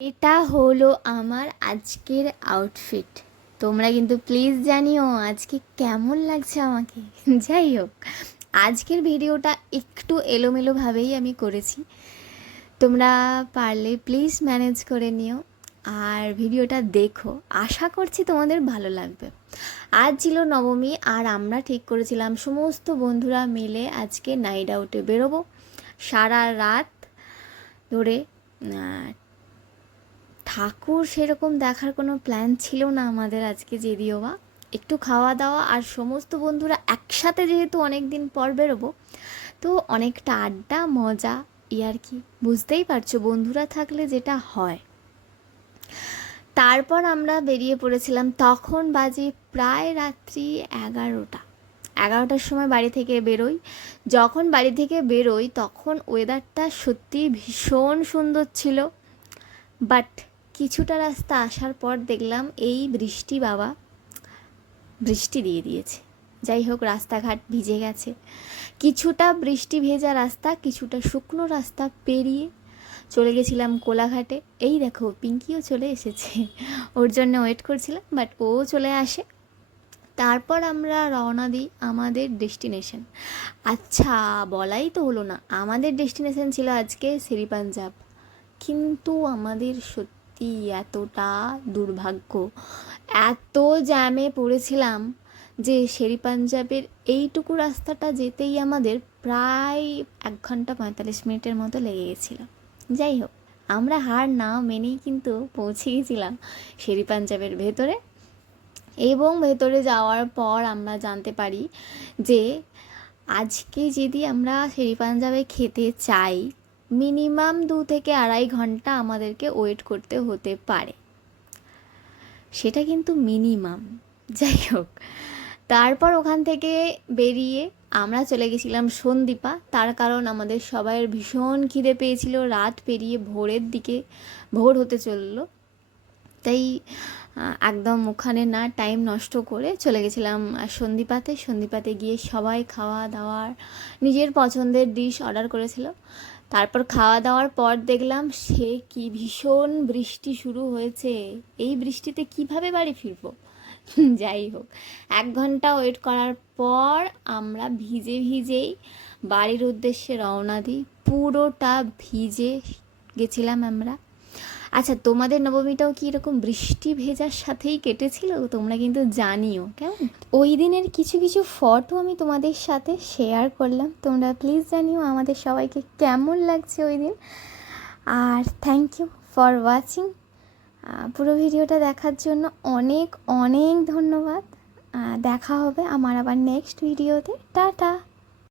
এটা হলো আমার আজকের আউটফিট তোমরা কিন্তু প্লিজ জানিও আজকে কেমন লাগছে আমাকে। যাই হোক, আজকের ভিডিওটা একটু এলোমেলোভাবেই আমি করেছি। তোমরা পারলে প্লিজ ম্যানেজ করে নিও। আর ভিডিওটা দেখো, আশা করছি তোমাদের ভালো লাগবে। আজ ছিল নবমী, আর আমরা ঠিক করেছিলাম সমস্ত বন্ধুরা মিলে আজকে নাইট আউটে বেরোবো। সারা রাত ধরে ঠাকুর সেরকম দেখার কোনো প্ল্যান ছিল না আমাদের আজকে যদিও বা। একটু খাওয়া দাওয়া আর সমস্ত বন্ধুরা একসাথে যেহেতু অনেক দিন পর বেরোবো, তো অনেকটা আড্ডা, মজা ই আর কি। বুঝতেই পারছ, বন্ধুরা থাকলে যেটা হয়। তারপর আমরা বেরিয়ে পড়েছিলাম, তখন বাজে প্রায় রাত্রি এগারোটা। এগারোটার সময় বাড়ি থেকে বেরোই। যখন বাড়ি থেকে বেরোই, তখন ওয়েদারটা সত্যি ভীষণ সুন্দর ছিল। বাট কিছুটা রাস্তা আসার পর দেখলাম এই বৃষ্টি বাবা বৃষ্টি দিয়ে দিয়েছে। যাই হোক, রাস্তাঘাট ভিজে গেছে। কিছুটা বৃষ্টি ভেজা রাস্তা, কিছুটা শুকনো রাস্তা পেরিয়ে চলে গেছিলাম কোলাঘাটে। এই দেখো, পিঙ্কিও চলে এসেছে। ওর জন্য ওয়েট করছিলাম, বাট ও চলে আসে। তারপর আমরা রওনা দিই আমাদের ডেস্টিনেশন। আচ্ছা বলাই তো হলো না, আমাদের ডেস্টিনেশন ছিল আজকে সেরি পাঞ্জাব কিন্তু আমাদের সত্যি এতটা দুর্ভাগ্য। এত জ্যামে পড়েছিলাম যে শেরি পাঞ্জাবের এইটুকু রাস্তাটা যেতেই আমাদের প্রায় এক ঘণ্টা পঁয়তাল্লিশ মিনিটের মতো লেগে গেছিল। যাই হোক, আমরা হার না মেনেই কিন্তু পৌঁছে গেছিলাম শেরি পাঞ্জাবের ভেতরে এবং ভেতরে যাওয়ার পর আমরা জানতে পারি যে আজকে যদি আমরা শেরি পাঞ্জাবে খেতে চাই মিনিমাম দু থেকে আড়াই ঘণ্টা আমাদেরকে ওয়েট করতে হতে পারে। সেটা কিন্তু মিনিমাম। যাই হোক তারপর ওখান থেকে বেরিয়ে আমরা চলে গেছিলাম সন্দীপা তার কারণ আমাদের সবাইয়ের ভীষণ খিদে পেয়েছিল। রাত পেরিয়ে ভোরের দিকে ভোর হতে চলল। তাই একদম ওখানে না টাইম নষ্ট করে চলে গেছিলাম আহ, সন্দীপাতে সন্দীপাতে গিয়ে সবাই খাওয়া দাওয়ার নিজের পছন্দের ডিশ অর্ডার করেছিল। তারপর খাওয়া দাওয়ার পর দেখলাম সে কি ভীষণ বৃষ্টি শুরু হয়েছে। এই বৃষ্টিতে কীভাবে বাড়ি ফিরবো? যাই হোক, এক ঘণ্টা ওয়েট করার পর আমরা ভিজে ভিজেই বাড়ির উদ্দেশ্যে রওনা দিই। পুরোটা ভিজে গেছিলাম আমরা। আচ্ছা তোমাদের নবমীটাও কি এরকম বৃষ্টি ভেজার সাথেই কেটেছিল? তোমরা কিন্তু জানিও, কেমন? ওই দিনের কিছু কিছু ফটো আমি তোমাদের সাথে শেয়ার করলাম। তোমরা প্লিজ জানিও আমাদের সবাইকে কেমন লাগছে ওই দিন। আর থ্যাংক ইউ ফর ওয়াচিং পুরো ভিডিওটা দেখার জন্য অনেক অনেক ধন্যবাদ। দেখা হবে আমার আবার নেক্সট ভিডিওতে টাটা!